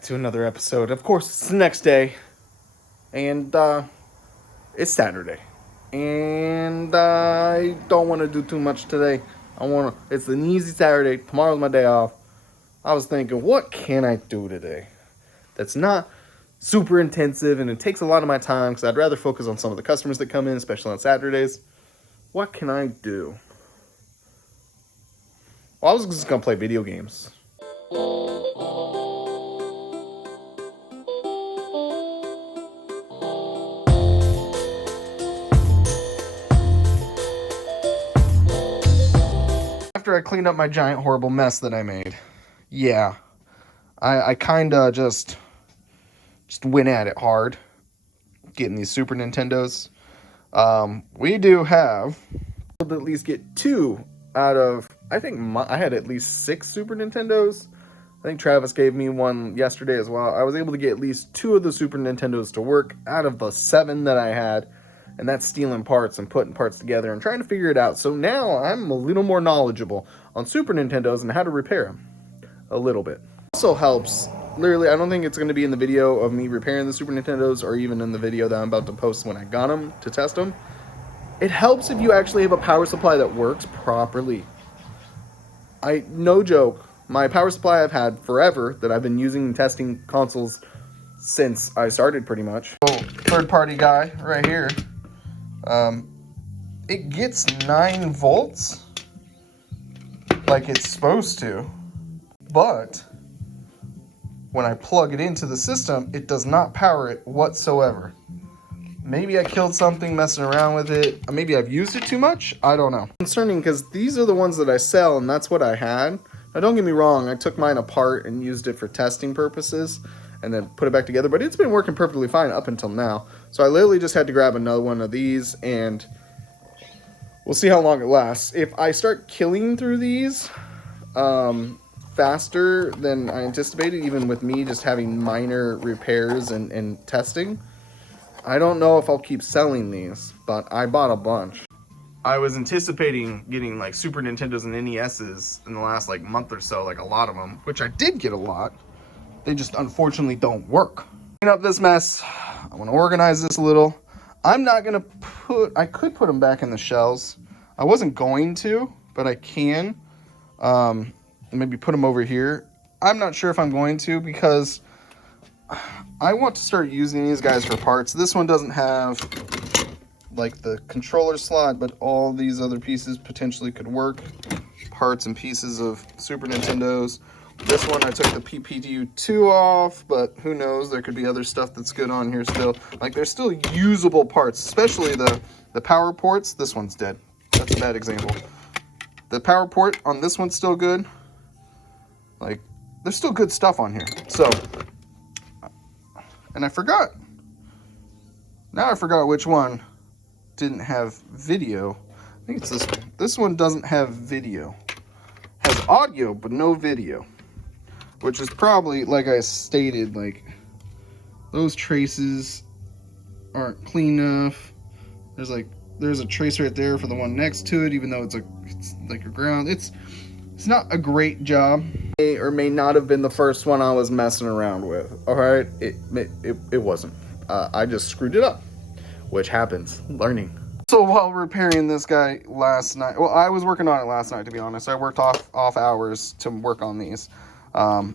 back to another episode. Of course, it's the next day, and it's Saturday, and I don't want to do too much today. It's an easy Saturday. Tomorrow's my day off. I was thinking, what can I do today that's not super intensive and it takes a lot of my time because I'd rather focus on some of the customers that come in, especially on Saturdays. What can I do? Well, I was just gonna play video games. After I cleaned up my giant horrible mess that I made, yeah, I kind of just went at it hard, getting these Super Nintendos. We do have at least get two out of, I think I had at least 6 Super Nintendos. I think Travis gave me one yesterday as well. I was able to get at least 2 of the Super Nintendos to work out of the 7 that I had. And that's stealing parts and putting parts together and trying to figure it out. So now I'm a little more knowledgeable on Super Nintendos and how to repair them. A little bit. Also helps, literally, I don't think it's going to be in the video of me repairing the Super Nintendos or even in the video that I'm about to post when I got them to test them. It helps if you actually have a power supply that works properly. No joke, my power supply I've had forever that I've been using and testing consoles since I started pretty much. Oh, third party guy right here. It gets 9 volts like it's supposed to, but when I plug it into the system, it does not power it whatsoever. Maybe I killed something messing around with it. Maybe I've used it too much. I don't know. Concerning, because these are the ones that I sell and that's what I had. Now don't get me wrong, I took mine apart and used it for testing purposes and then put it back together, but it's been working perfectly fine up until now. So I literally just had to grab another one of these and we'll see how long it lasts. If I start killing through these faster than I anticipated, even with me just having minor repairs and testing, I don't know if I'll keep selling these, but I bought a bunch. I was anticipating getting like Super Nintendos and NESs in the last like month or so, like a lot of them, which I did get a lot. They just unfortunately don't work. Clean up this mess. I want to organize this a little. I'm not going to I could put them back in the shells. I wasn't going to, but I can. Maybe put them over here. I'm not sure if I'm going to because I want to start using these guys for parts. This one doesn't have like the controller slot, but all these other pieces potentially could work. Parts and pieces of Super Nintendos. This one I took the PPU2 off, but who knows, there could be other stuff that's good on here still. Like there's still usable parts, especially the power ports. This one's dead. That's a bad example. The power port on this one's still good. Like there's still good stuff on here. So, and I forgot. Now I forgot which one didn't have video. I think it's this one. This one doesn't have video. Has audio, but no video. Which is probably, like I stated, like, those traces aren't clean enough. There's a trace right there for the one next to it, even though it's like a ground. It's not a great job. May or may not have been the first one I was messing around with. Alright, it wasn't. I just screwed it up, which happens. Learning. So while repairing this guy last night, well, I was working on it last night, to be honest. I worked off hours to work on these. My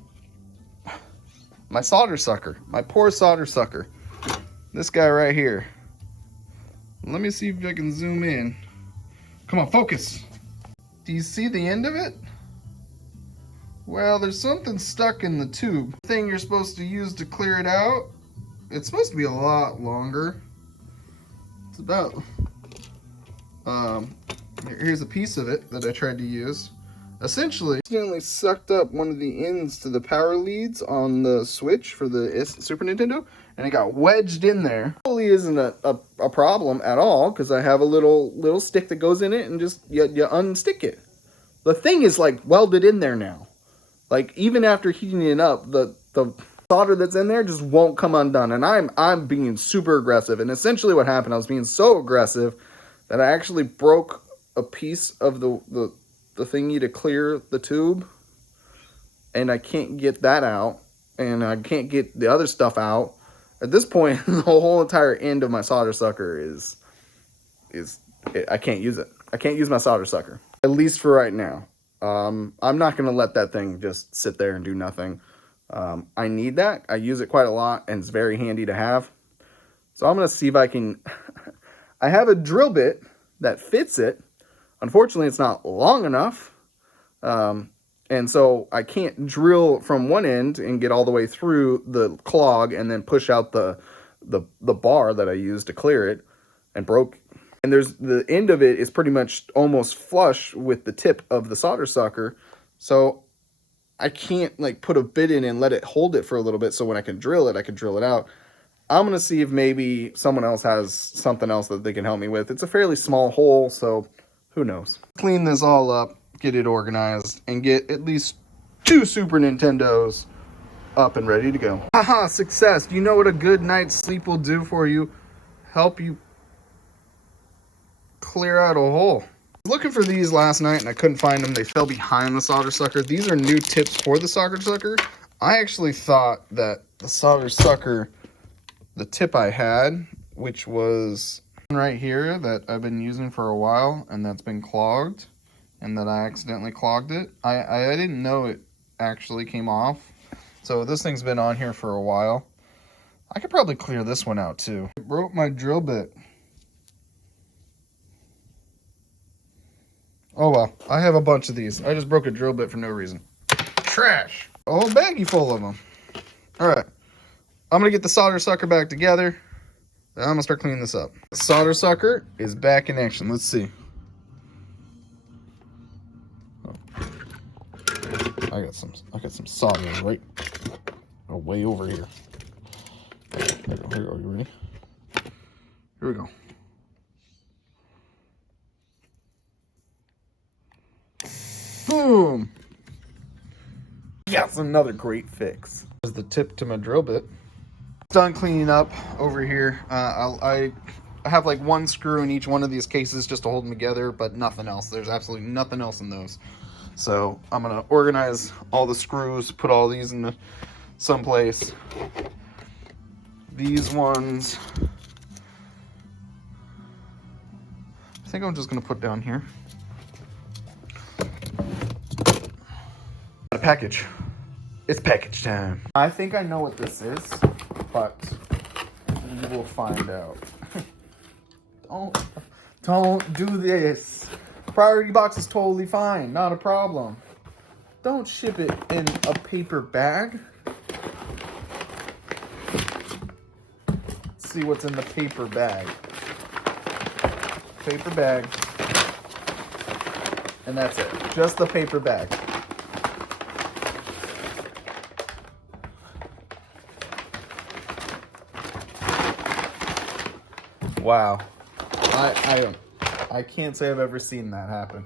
solder sucker, my poor solder sucker, this guy right here. Let me see if I can zoom in. Come on, focus. Do you see the end of it? Well, there's something stuck in the tube. The thing you're supposed to use to clear it out, it's supposed to be a lot longer. It's about, here's a piece of it that I tried to use. Essentially, accidentally sucked up one of the ends to the power leads on the switch for the Super Nintendo, and it got wedged in there. Probably isn't a problem at all, because I have a little stick that goes in it, and just you unstick it. The thing is like welded in there now. Like even after heating it up, the solder that's in there just won't come undone, and I'm being super aggressive. And essentially, what happened, I was being so aggressive that I actually broke a piece of the thingy to clear the tube, and I can't get that out. and I can't get the other stuff out. At this point, the whole entire end of my solder sucker is I can't use it. I can't use my solder sucker, at least for right now. I'm not going to let that thing just sit there and do nothing. I need that. I use it quite a lot, and it's very handy to have. So I'm going to see if I can... I have a drill bit that fits it. Unfortunately, it's not long enough. And so I can't drill from one end and get all the way through the clog and then push out the bar that I used to clear it, and broke. And there's the end of it is pretty much almost flush with the tip of the solder sucker. So I can't like put a bit in and let it hold it for a little bit. So when I can drill it out. I'm going to see if maybe someone else has something else that they can help me with. It's a fairly small hole, so who knows. Clean this all up, get it organized, and get at least 2 Super Nintendos up and ready to go. Haha, success. You know what a good night's sleep will do for you? Help you clear out a hole. I was looking for these last night and I couldn't find them. They fell behind the solder sucker. These are new tips for the solder sucker. I actually thought that the solder sucker, the tip I had, which was right here that I've been using for a while and that's been clogged, and that I accidentally clogged it. I didn't know it actually came off. So this thing's been on here for a while. I could probably clear this one out too. I broke my drill bit. Oh well, I have a bunch of these. I just broke a drill bit for no reason. Trash. A whole baggie full of them. All right. I'm going to get the solder sucker back together. Then I'm going to start cleaning this up. The solder sucker is back in action. Let's see. Oh. I got some solder right way over here. Here we go. You ready? Here we go. Boom. Yes, another great fix. There's the tip to my drill bit. Done cleaning up over here. I have like 1 screw in each one of these cases just to hold them together, but nothing else. There's absolutely nothing else in those. So I'm gonna organize all the screws, put all these in someplace. These ones, I think I'm just gonna put down here. A package. It's package time. I think I know what this is, but we will find out. Don't do this. Priority box is totally fine, not a problem. Don't ship it in a paper bag. Let's see what's in the paper bag. Paper bag. And that's it. Just the paper bag. Wow. I can't say I've ever seen that happen.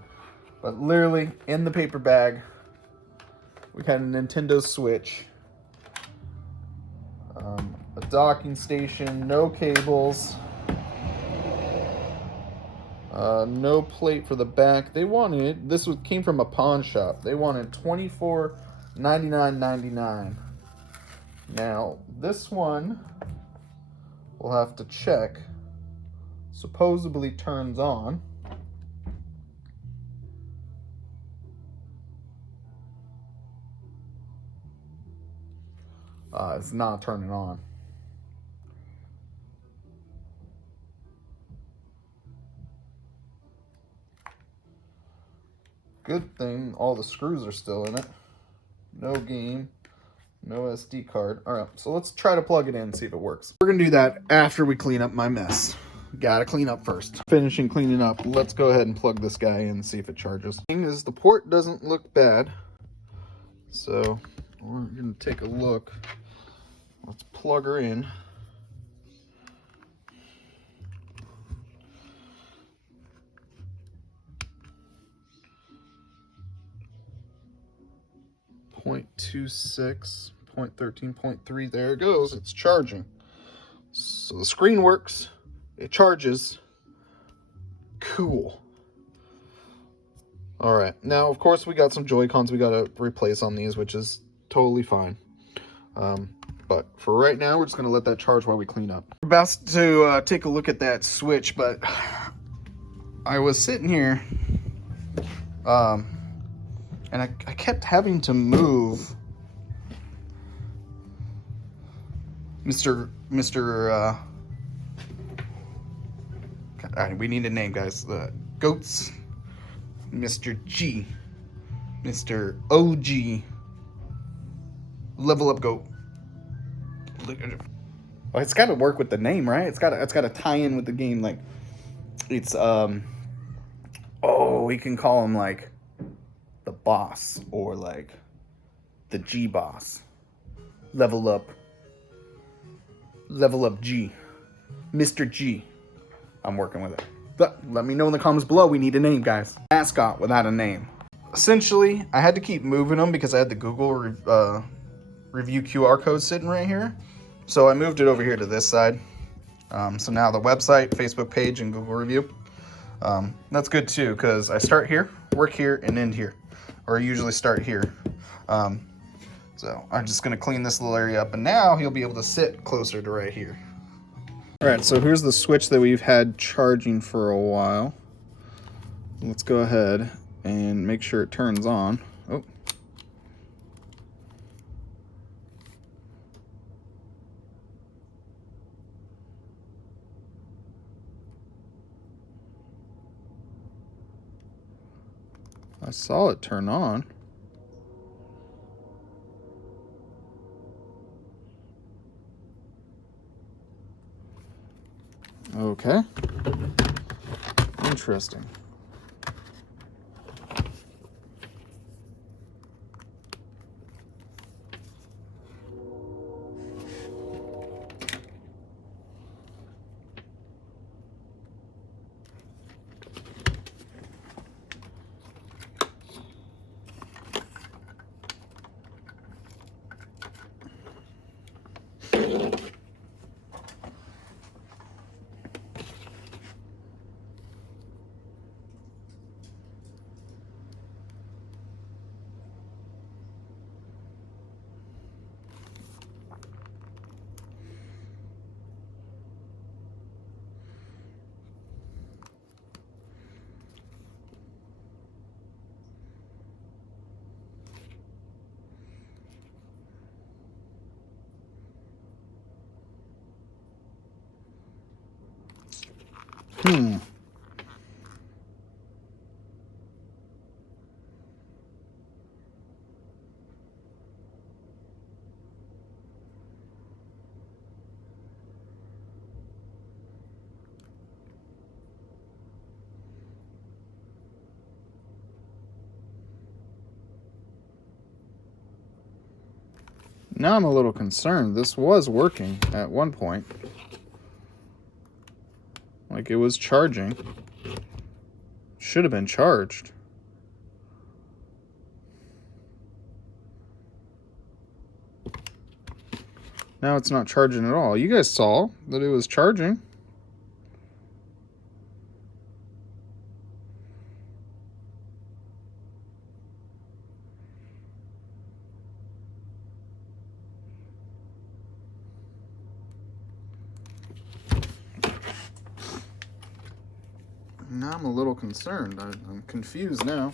But literally, in the paper bag, we had a Nintendo Switch, a docking station, no cables, no plate for the back. They wanted, came from a pawn shop. They wanted $24.99.99. Now, this one, we'll have to check. Supposedly turns on. It's not turning on. Good thing all the screws are still in it. No game, no SD card. All right, so let's try to plug it in and see if it works. We're gonna do that after we clean up my mess. Gotta clean up first. Finishing cleaning up, let's go ahead and plug this guy in and see if it charges. The thing is, the port doesn't look bad, so we're gonna take a look. Let's plug her in. .26, 0.13, 0.3. There it goes. It's charging. So the screen works. It charges. Cool. All right. Now, of course, we got some Joy-Cons we got to replace on these, which is totally fine. But for right now, we're just going to let that charge while we clean up. We're about to take a look at that switch, but I was sitting here, and I kept having to move Mr. We need a name, guys. Goats, Mr. G, Mr. OG, level up goat. Well, it's got to work with the name, right? It's got to tie in with the game. Like, it's we can call him like the boss, or like the G boss. Level up G, Mr. G. I'm working with it. But let me know in the comments below. We need a name, guys. Mascot without a name. Essentially, I had to keep moving them because I had the Google review QR code sitting right here. So I moved it over here to this side. So now the website, Facebook page, and Google review. That's good too, because I start here, work here, and end here. Or I usually start here. So I'm just going to clean this little area up, and now he'll be able to sit closer to right here. All right, so here's the switch that we've had charging for a while. Let's go ahead and make sure it turns on. Oh. I saw it turn on. Okay. Interesting. Now I'm a little concerned. This was working at one point. Like, it was charging. Should have been charged. Now it's not charging at all. You guys saw that it was charging. Now I'm a little concerned. I'm confused now.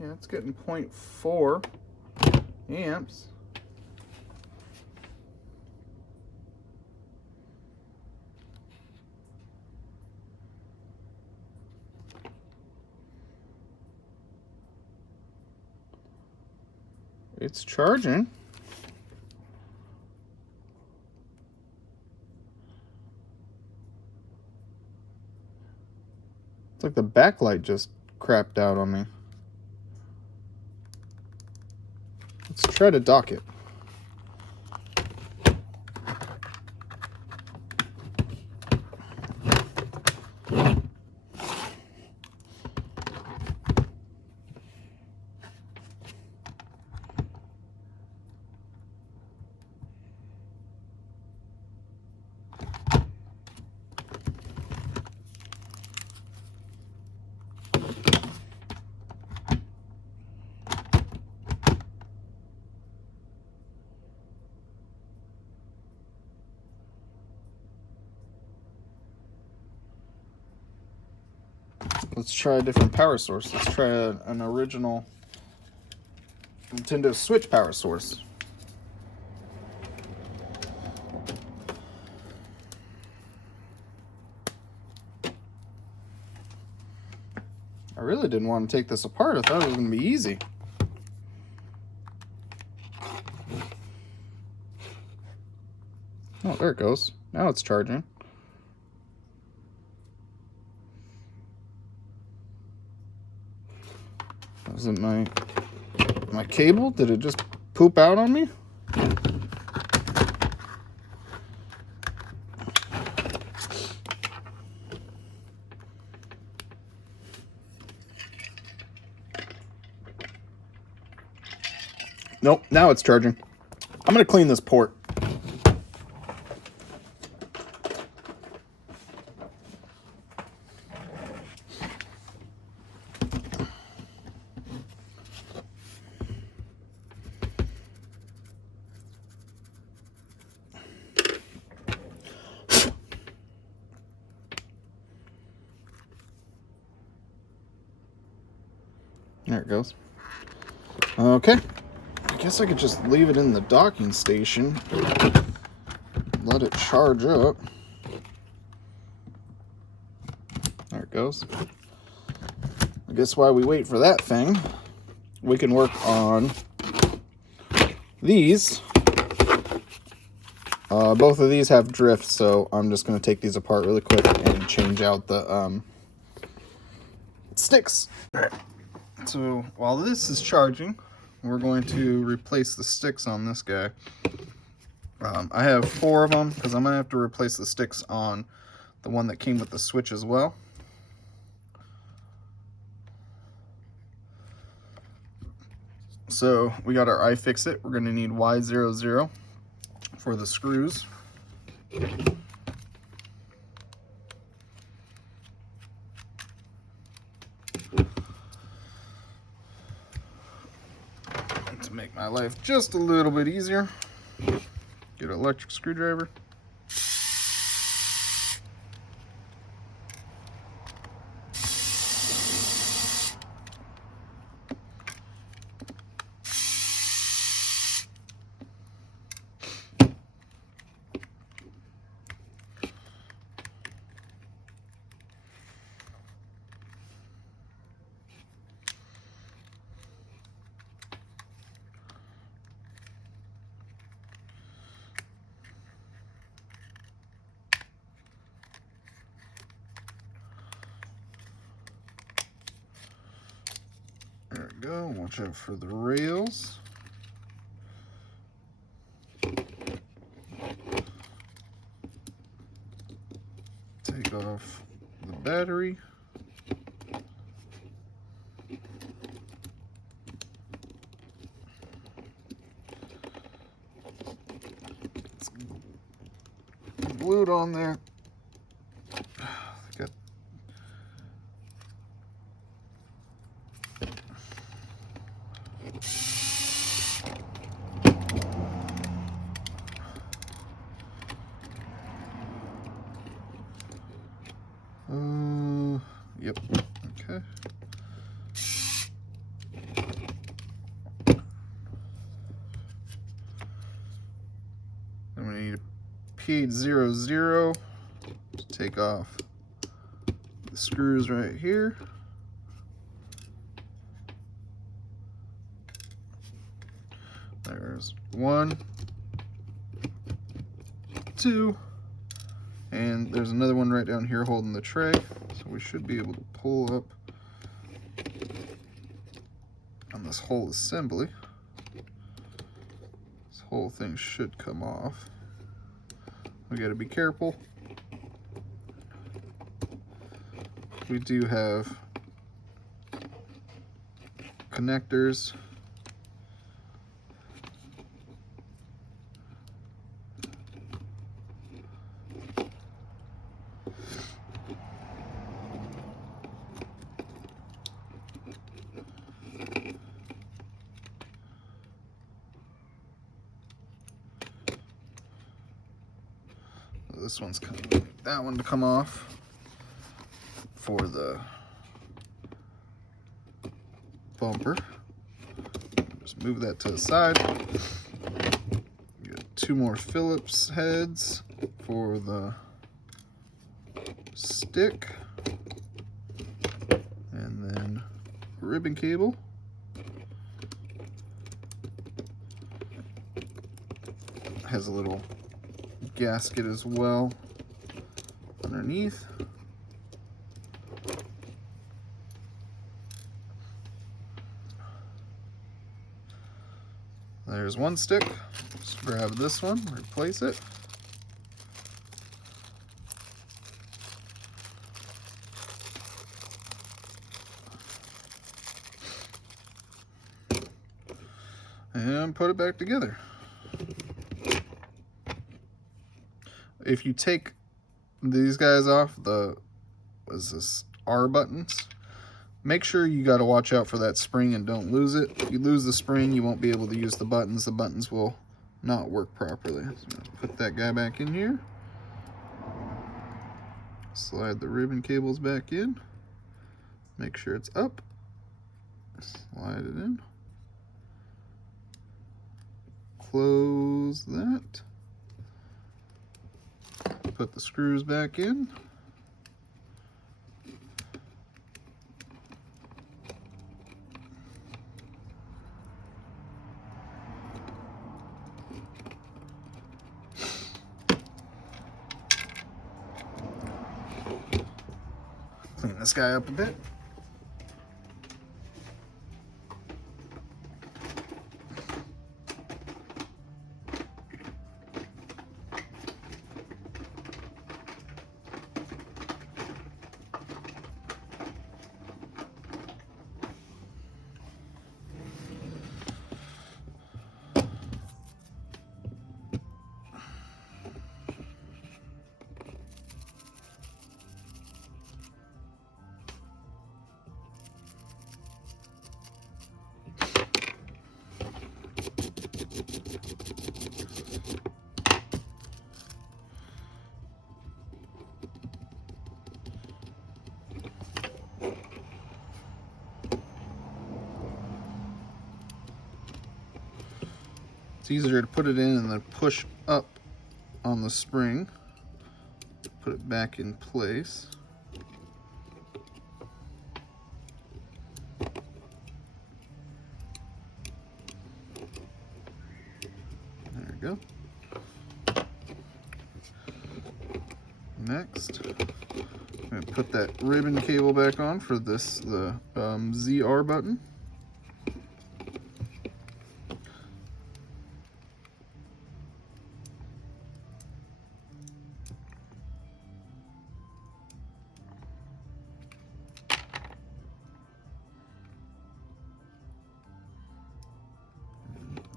Yeah, it's getting 0.4 amps. It's charging. It's like the backlight just crapped out on me. Let's try to dock it. Let's try a different power source. Let's try an original Nintendo Switch power source. I really didn't want to take this apart. I thought it was going to be easy. Oh, there it goes. Now it's charging. Was it my cable? Did it just poop out on me? Nope, now it's charging. I'm going to clean this port. There it goes. Okay. I guess I could just leave it in the docking station. Let it charge up. There it goes. I guess while we wait for that thing, we can work on these. Both of these have drift, so I'm just going to take these apart really quick and change out the sticks. All right. So while this is charging, we're going to replace the sticks on this guy. I have 4 of them because I'm going to have to replace the sticks on the one that came with the Switch as well. So we got our iFixit. We're going to need Y00 for the screws. To make my life just a little bit easier, get an electric screwdriver. There we go. Watch out for the rails. Take off the battery. It's glued on there. Got yep. Okay. I'm gonna need a P80 to take off the screws right here. There's 1, 2, and there's another one right down here holding the tray. So we should be able to pull up on this whole assembly. This whole thing should come off. We gotta be careful. We do have connectors. This one's coming. That one to come off for the bumper. Just move that to the side. Get 2 more Phillips heads for the stick. And then ribbon cable. Has a little gasket as well underneath. There's one stick. Just grab this one, replace it. And put it back together. If you take these guys off, the R buttons, make sure you got to watch out for that spring and don't lose it. If you lose the spring, you won't be able to use the buttons. The buttons will not work properly. So put that guy back in here. Slide the ribbon cables back in. Make sure it's up. Slide it in. Close that. Put the screws back in. Clean this guy up a bit. It's easier to put it in and then push up on the spring. Put it back in place. There we go. Next, I'm going to put that ribbon cable back on for the ZR button.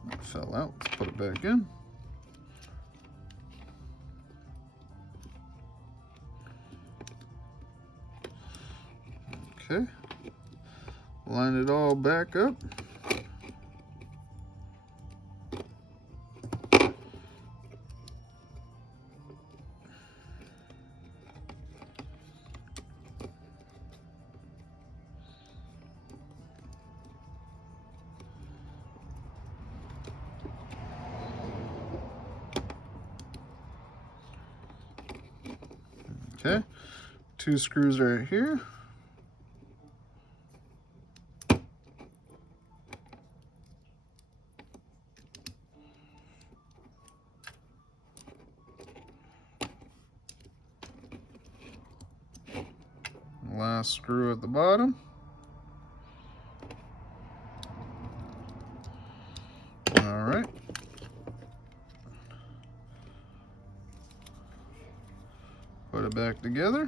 That fell out. Let's put it back in. Okay, line it all back up. Okay, 2 screws right here. Last screw at the bottom. All right. Put it back together.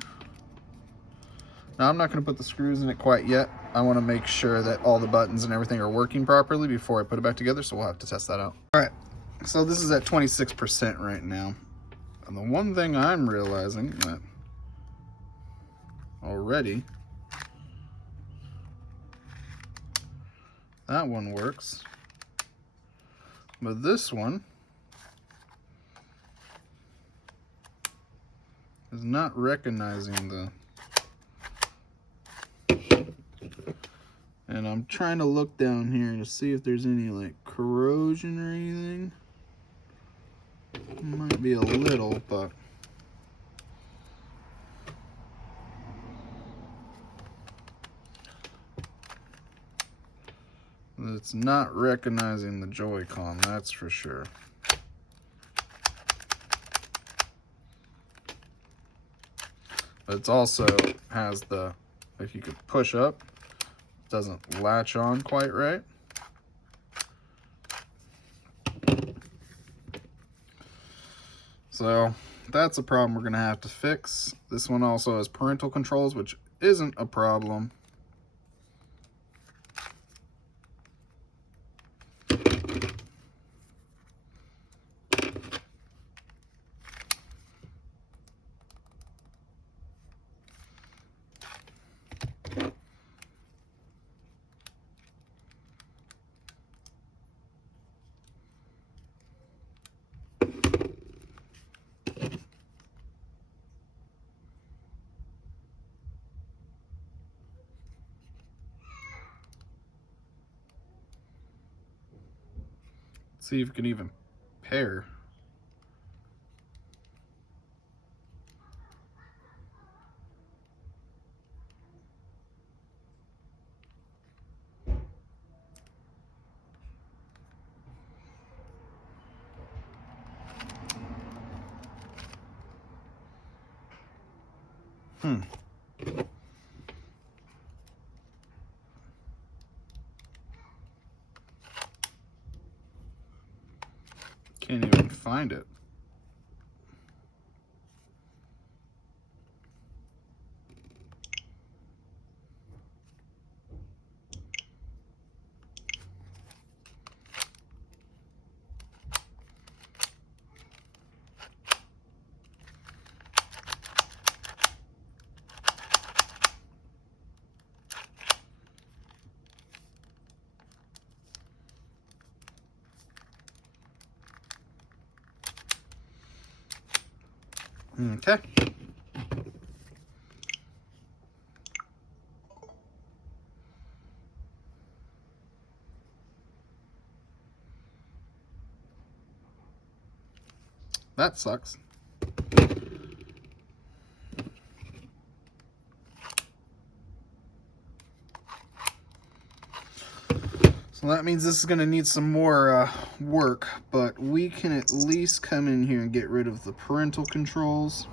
Now I'm not going to put the screws in it quite yet. I want to make sure that all the buttons and everything are working properly before I put it back together, so we'll have to test that out. All right, so this is at 26% right now. And the one thing I'm realizing that already, that one works, but this one is not recognizing the And I'm trying to look down here to see if there's any like corrosion or anything. Might be a little, but it's not recognizing the Joy-Con, that's for sure. But it's also has the, if you could push up, it doesn't latch on quite right. So that's a problem we're gonna have to fix. This one also has parental controls, which isn't a problem. See if we can even pair. Can't even find it. Okay. That sucks. So that means this is going to need some more work, but we can at least come in here and get rid of the parental controls.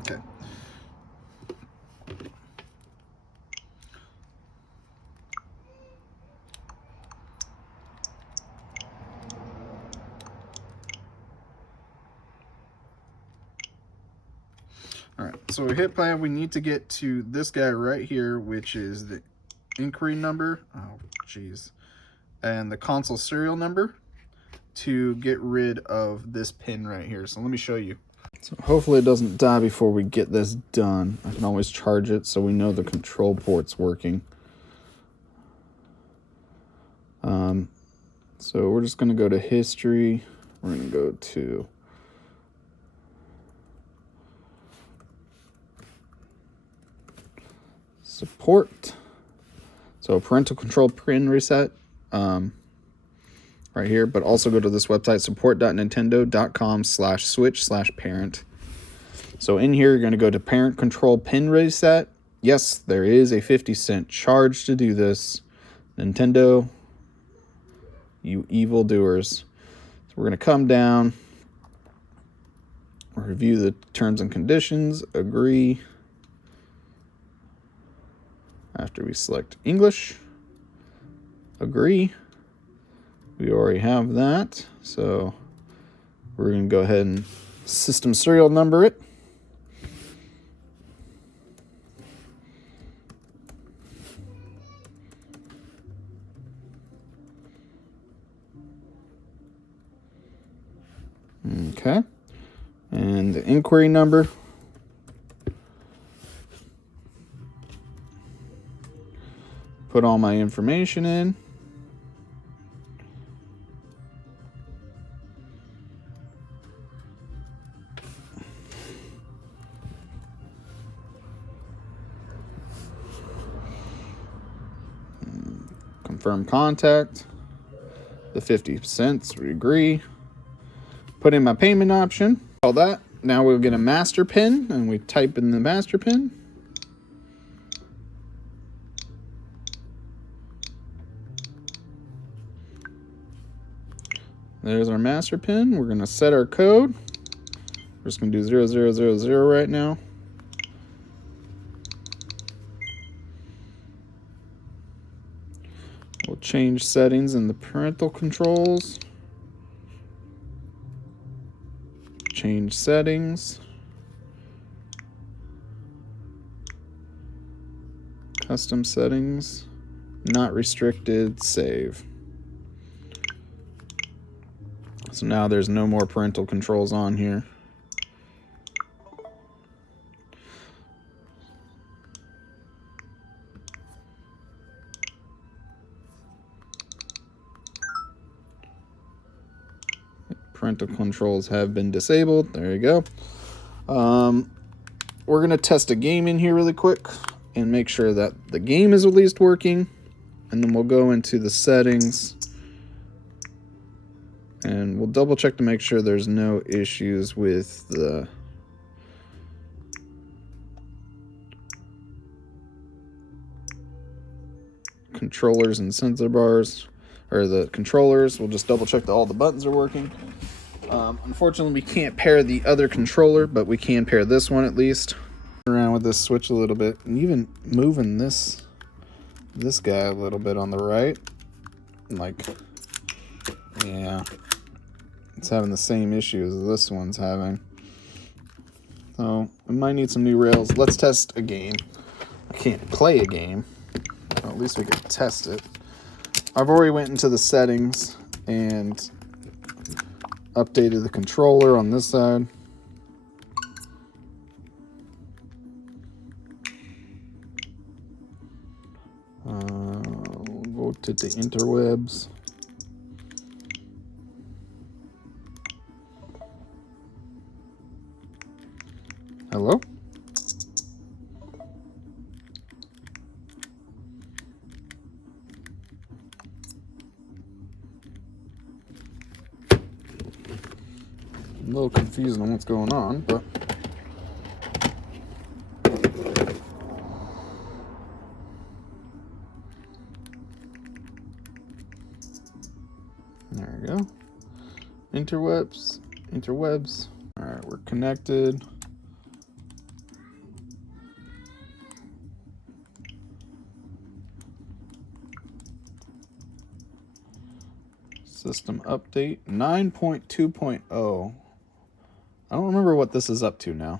Okay. All right, so we hit play. We need to get to this guy right here, which is the inquiry number. Oh, geez. And the console serial number to get rid of this pin right here. So let me show you. So hopefully it doesn't die before we get this done. I can always charge it so we know the control port's working. So we're just going to go to history. We're going to go to support. So parental control pin reset right here, but also go to this website, support.nintendo.com/switch/parent. So in here, you're going to go to parent control pin reset. Yes, there is a 50-cent charge to do this. Nintendo, you evildoers. So we're going to come down, review the terms and conditions, agree. After we select English, agree. We already have that, so we're going to go ahead and system serial number it. Okay, and the inquiry number. Put all my information in. confirm contact, the 50 cents, we agree. Put in my payment option, all that. Now we'll get a master pin and we type in the master pin. There's our master pin. We're gonna set our code. We're just gonna do 0000 right now. We'll change settings in the parental controls. Change settings. Custom settings. Not restricted. Save. So now there's no more parental controls on here. Parental controls have been disabled. There you go. We're going to test a game in here really quick and make sure that the game is at least working. And then we'll go into the settings. And we'll double check to make sure there's no issues with the controllers and sensor bars, or the controllers. We'll just double check that all the buttons are working. Unfortunately, we can't pair the other controller, but we can pair this one at least. Around with this switch a little bit, and even moving this guy a little bit on the right. Like, yeah. It's having the same issues as this one's having. So, we might need some new rails. Let's test a game. I can't play a game. Well, at least we can test it. I've already went into the settings and updated the controller on this side. We'll go to the interwebs. Hello? A little confused on what's going on, but there we go. Interwebs. All right, we're connected. System update 9.2.0. I don't remember what this is up to now.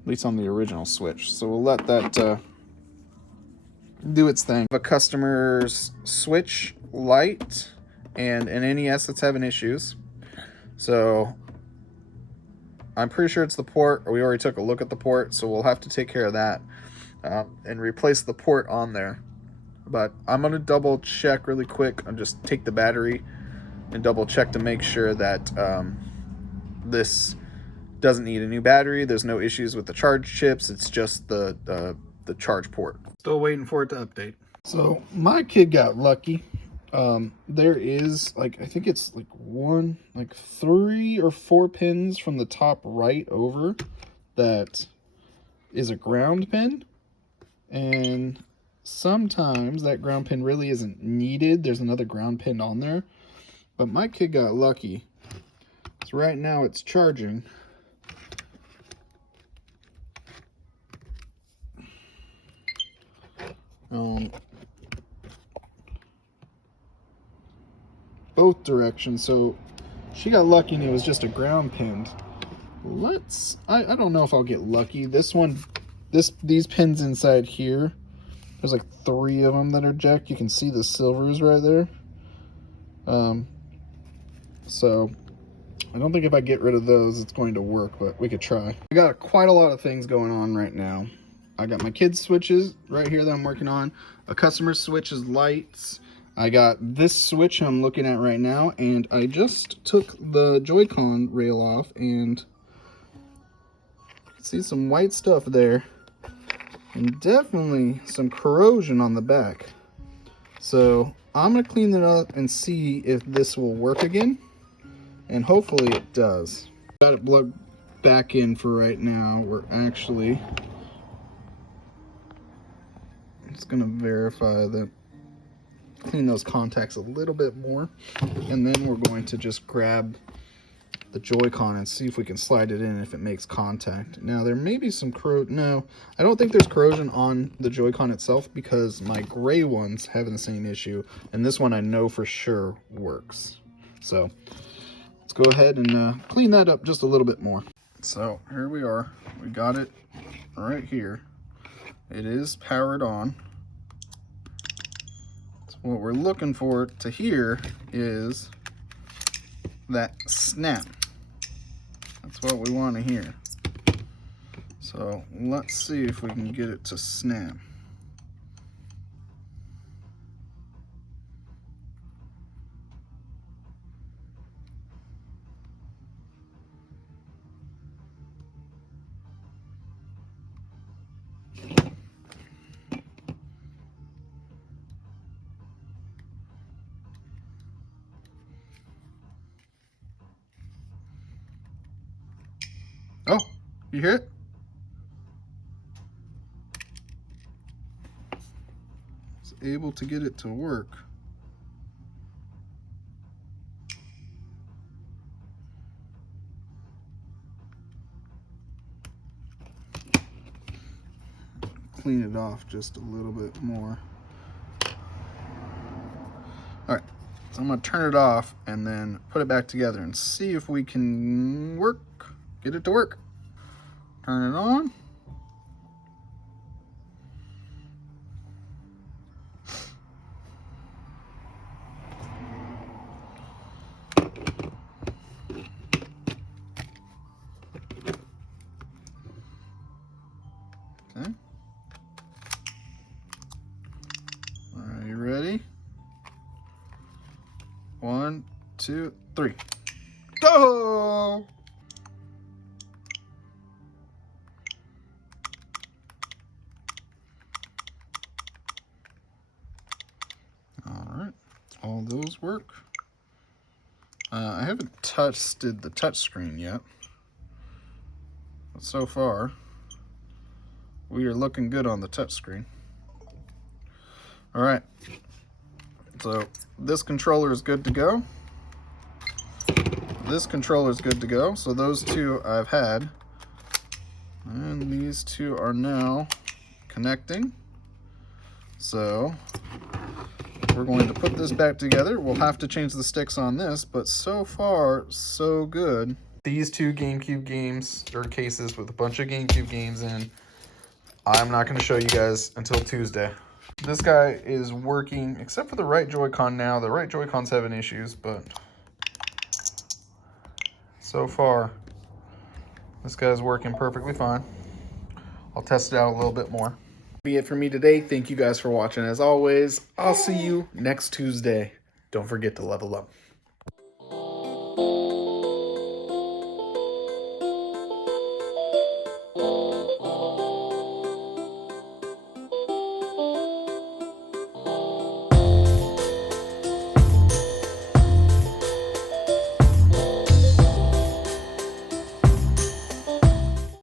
At least on the original Switch. So we'll let that do its thing. A customer's Switch Lite and an NES that's having issues. So I'm pretty sure it's the port, or we already took a look at the port, so we'll have to take care of that and replace the port on there. But I'm going to double check really quick. I'll just take the battery and double check to make sure that this doesn't need a new battery. There's no issues with the charge chips. It's just the charge port. Still waiting for it to update. So my kid got lucky. There is I think it's 3 or 4 pins from the top right over that is a ground pin, and sometimes that ground pin really isn't needed. There's another ground pin on there, but my kid got lucky. So right now it's charging. Both directions, so she got lucky and it was just a ground pin. I don't know if I'll get lucky. These pins inside here, there's 3 of them that are jacked. You can see the silvers right there. So I don't think if I get rid of those it's going to work, but we could try. I got quite a lot of things going on right now. I got my kids' switches right here that I'm working on, a customer's switch's lights. I got this switch I'm looking at right now, and I just took the Joy-Con rail off, and you can see some white stuff there. and definitely some corrosion on the back. So I'm gonna clean it up and see if this will work again, and hopefully it does. Got it plugged back in for right now. We're actually just gonna verify that, clean those contacts a little bit more, and then we're going to just grab the Joy-Con and see if we can slide it in if it makes contact. Now there may be some no, I don't think there's corrosion on the Joy-Con itself because my gray one's having the same issue, and this one I know for sure works. So let's go ahead and clean that up just a little bit more. So here we are, we got it right here. It is powered on. So what we're looking for to hear is that snap. That's what we want to hear. So let's see if we can get it to snap. Oh, you hear it? It's able to get it to work. Clean it off just a little bit more. All right, so I'm gonna turn it off and then put it back together and see if we can get it to work. Turn it on. Okay. Are you ready? 1, 2, 3. Go! All right, all those work. I haven't tested the touch screen yet, but so far we are looking good on the touch screen. All right, so this controller is good to go. This controller is good to go. So those two I've had, and these two are now connecting. So we're going to put this back together. We'll have to change the sticks on this, but so far, so good. These two GameCube games, or cases with a bunch of GameCube games in, I'm not going to show you guys until Tuesday. This guy is working, except for the right Joy-Con now. The right Joy-Con's having issues, but so far, this guy's working perfectly fine. I'll test it out a little bit more. Be it for me today. Thank you guys for watching. As always, I'll see you next Tuesday. Don't forget to level up.